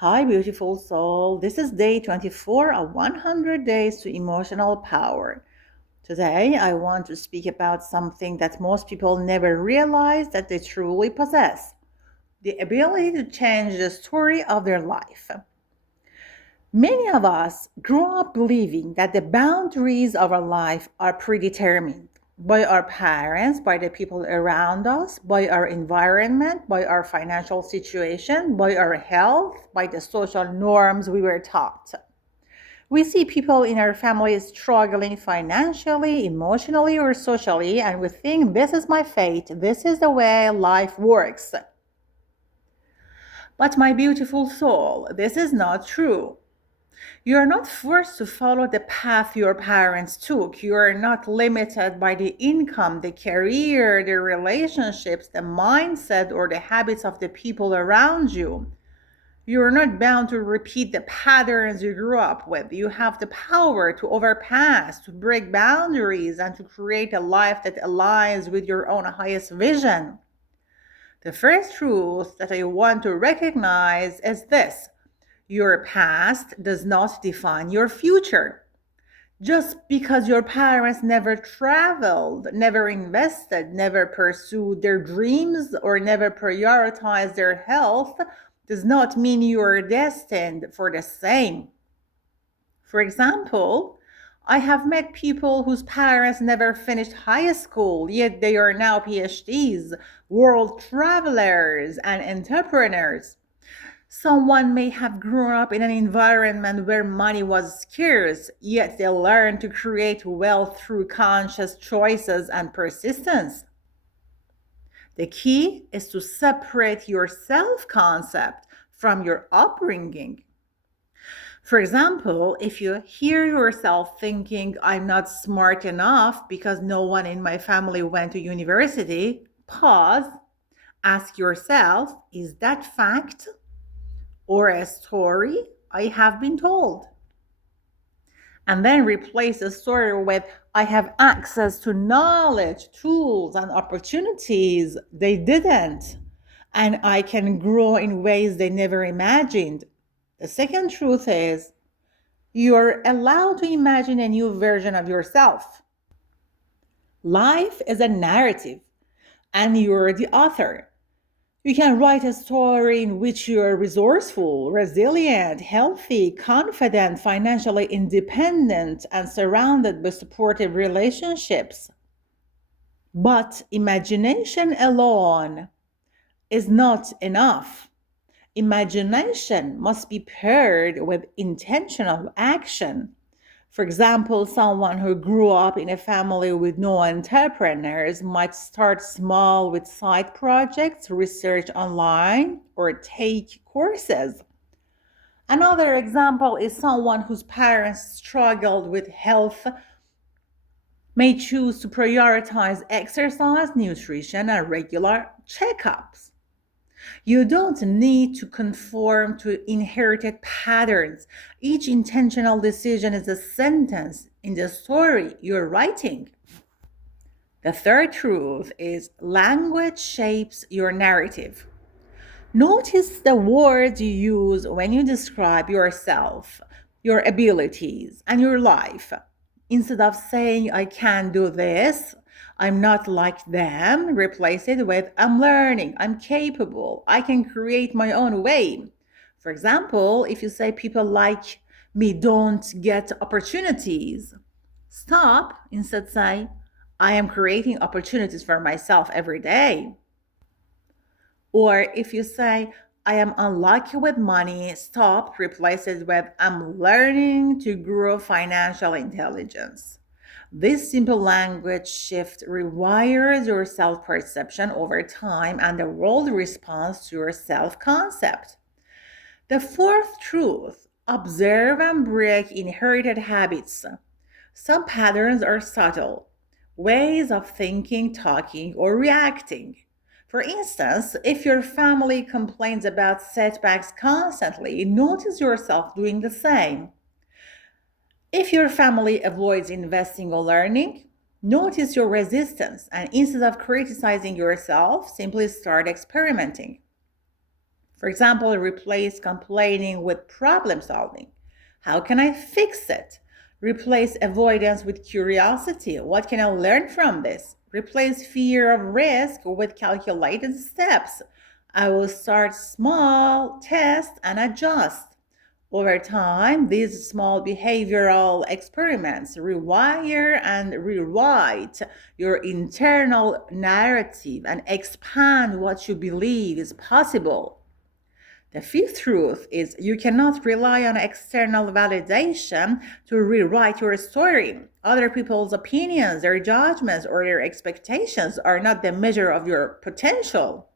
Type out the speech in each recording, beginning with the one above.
Hi, beautiful soul. This is day 24 of 100 Days to Emotional Power. Today, I want to speak about something that most people never realize that they truly possess: the ability to change the story of their life. Many of us grow up believing that the boundaries of our life are predetermined by our parents, by the people around us, by our environment, by our financial situation, by our health, by the social norms we were taught. We see people in our family struggling financially, emotionally, or socially, and we think this is my fate, this is the way life works. But my beautiful soul, this is not true. You are not forced to follow the path your parents took. You are not limited by the income, the career, the relationships, the mindset, or the habits of the people around you. You are not bound to repeat the patterns you grew up with. You have the power to overpass, to break boundaries, and to create a life that aligns with your own highest vision. The first truth that I want to recognize is this: your past does not define your future. Just because your parents never traveled, never invested, never pursued their dreams, or never prioritized their health does not mean you are destined for the same. For example, I have met people whose parents never finished high school, yet they are now PhDs, world travelers, and entrepreneurs. Someone may have grown up in an environment where money was scarce, yet they learned to create wealth through conscious choices and persistence. The key is to separate your self concept from your upbringing. For example, if you hear yourself thinking, I'm not smart enough because no one in my family went to university, pause, ask yourself, is that fact or a story I have been told? And then replace the story with, I have access to knowledge, tools, and opportunities they didn't. And I can grow in ways they never imagined. The second truth is, you're allowed to imagine a new version of yourself. Life is a narrative, and you're the author. You can write a story in which you're resourceful, resilient, healthy, confident, financially independent, and surrounded by supportive relationships. But imagination alone is not enough. Imagination must be paired with intentional action. For example, someone who grew up in a family with no entrepreneurs might start small with side projects, research online, or take courses. Another example is someone whose parents struggled with health may choose to prioritize exercise, nutrition, and regular checkups. You don't need to conform to inherited patterns. Each intentional decision is a sentence in the story you're writing. The third truth is language shapes your narrative. Notice the words you use when you describe yourself, your abilities, and your life. Instead of saying, I can do this, I'm not like them, replace it with, I'm learning, I'm capable, I can create my own way. For example, if you say people like me don't get opportunities, stop, instead say, I am creating opportunities for myself every day. Or if you say, I am unlucky with money, stop, replace it with, I'm learning to grow financial intelligence. This simple language shift rewires your self perception over time, and the world responds to your self concept. The fourth truth: observe and break inherited habits. Some patterns are subtle, ways of thinking, talking, or reacting. For instance, if your family complains about setbacks constantly, notice yourself doing the same. If your family avoids investing or learning, notice your resistance, and instead of criticizing yourself, simply start experimenting. For example, replace complaining with problem solving. How can I fix it? Replace avoidance with curiosity. What can I learn from this? Replace fear of risk with calculated steps. I will start small, test, and adjust. Over time, these small behavioral experiments rewire and rewrite your internal narrative and expand what you believe is possible. The fifth truth is you cannot rely on external validation to rewrite your story. Other people's opinions, their judgments, or their expectations are not the measure of your potential.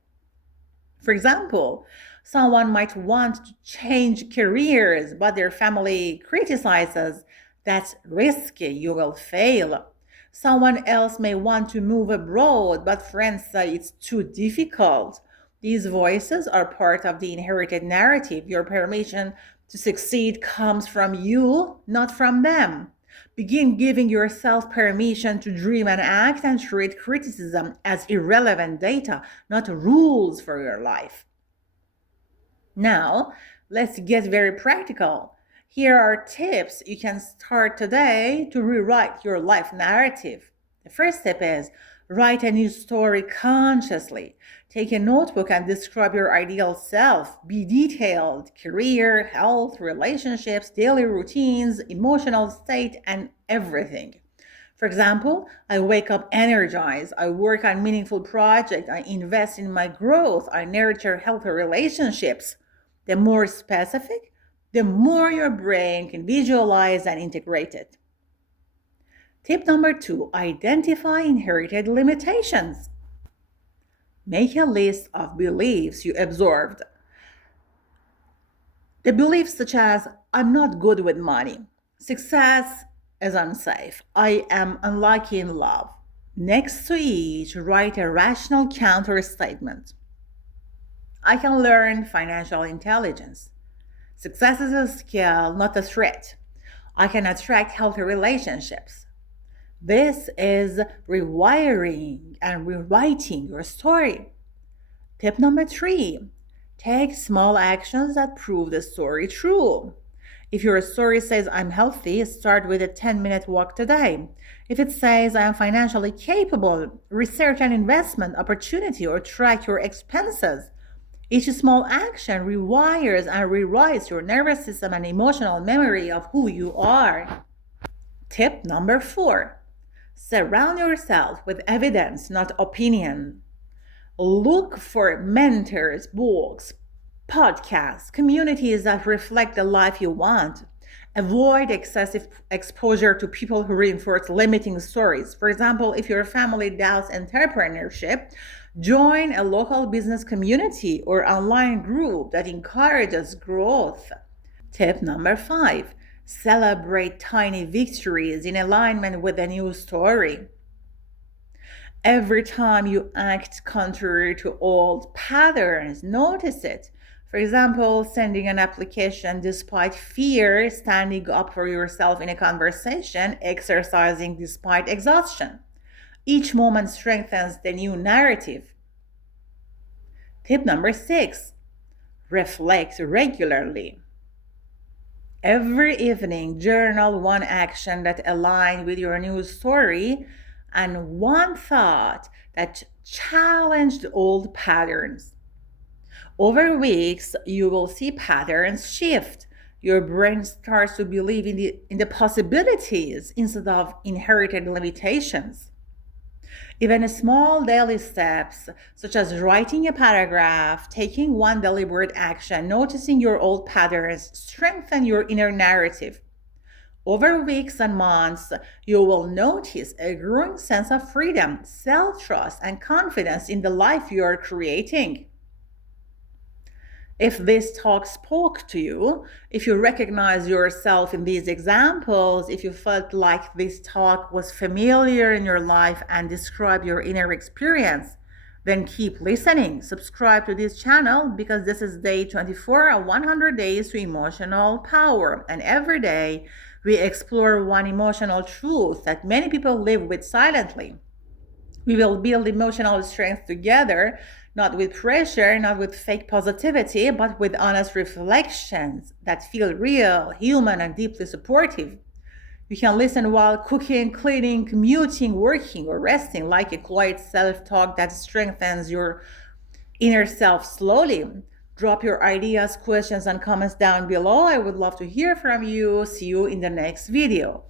For example, someone might want to change careers, but their family criticizes that's risky, you will fail. Someone else may want to move abroad, but friends say it's too difficult. These voices are part of the inherited narrative. Your permission to succeed comes from you, not from them. Begin giving yourself permission to dream and act and treat criticism as irrelevant data, not rules for your life. Now, let's get very practical. Here are tips you can start today to rewrite your life narrative. The first step is write a new story consciously. Take a notebook and describe your ideal self. Be detailed: career, health, relationships, daily routines, emotional state, and everything. For example, I wake up energized, I work on meaningful projects, I invest in my growth, I nurture healthy relationships. The more specific, the more your brain can visualize and integrate it. Tip number 2, identify inherited limitations. Make a list of beliefs you absorbed. The beliefs such as, I'm not good with money, success is unsafe, I am unlucky in love. Next to each, write a rational counter statement. I can learn financial intelligence. Success is a skill, not a threat. I can attract healthy relationships. This is rewiring and rewriting your story. Tip number 3, take small actions that prove the story true. If your story says I'm healthy, start with a 10-minute walk today. If it says I am financially capable, research an investment opportunity or track your expenses. Each small action rewires and rewrites your nervous system and emotional memory of who you are. Tip number 4, surround yourself with evidence, not opinion. Look for mentors, books, podcasts, communities that reflect the life you want. Avoid excessive exposure to people who reinforce limiting stories. For example, if your family doubts entrepreneurship, join a local business community or online group that encourages growth. Tip number 5, celebrate tiny victories in alignment with a new story. Every time you act contrary to old patterns, notice it. For example, sending an application despite fear, standing up for yourself in a conversation, exercising despite exhaustion. Each moment strengthens the new narrative. Tip number 6, reflect regularly. Every evening, journal one action that aligned with your new story and one thought that challenged old patterns. Over weeks, you will see patterns shift. Your brain starts to believe in the possibilities instead of inherited limitations. Even small daily steps, such as writing a paragraph, taking one deliberate action, noticing your old patterns, strengthen your inner narrative. Over weeks and months, you will notice a growing sense of freedom, self-trust, and confidence in the life you are creating. If this talk spoke to you, if you recognize yourself in these examples, if you felt like this talk was familiar in your life and described your inner experience, then keep listening. Subscribe to this channel because this is day 24 of 100 days to emotional power. And every day we explore one emotional truth that many people live with silently. We will build emotional strength together, Not with pressure, not with fake positivity, but with honest reflections that feel real, human, and deeply supportive. You can listen while cooking, cleaning, commuting, working, or resting, like a quiet self talk that strengthens your inner self slowly. Drop your ideas, questions, and comments down below. I would love to hear from you. See you in the next video.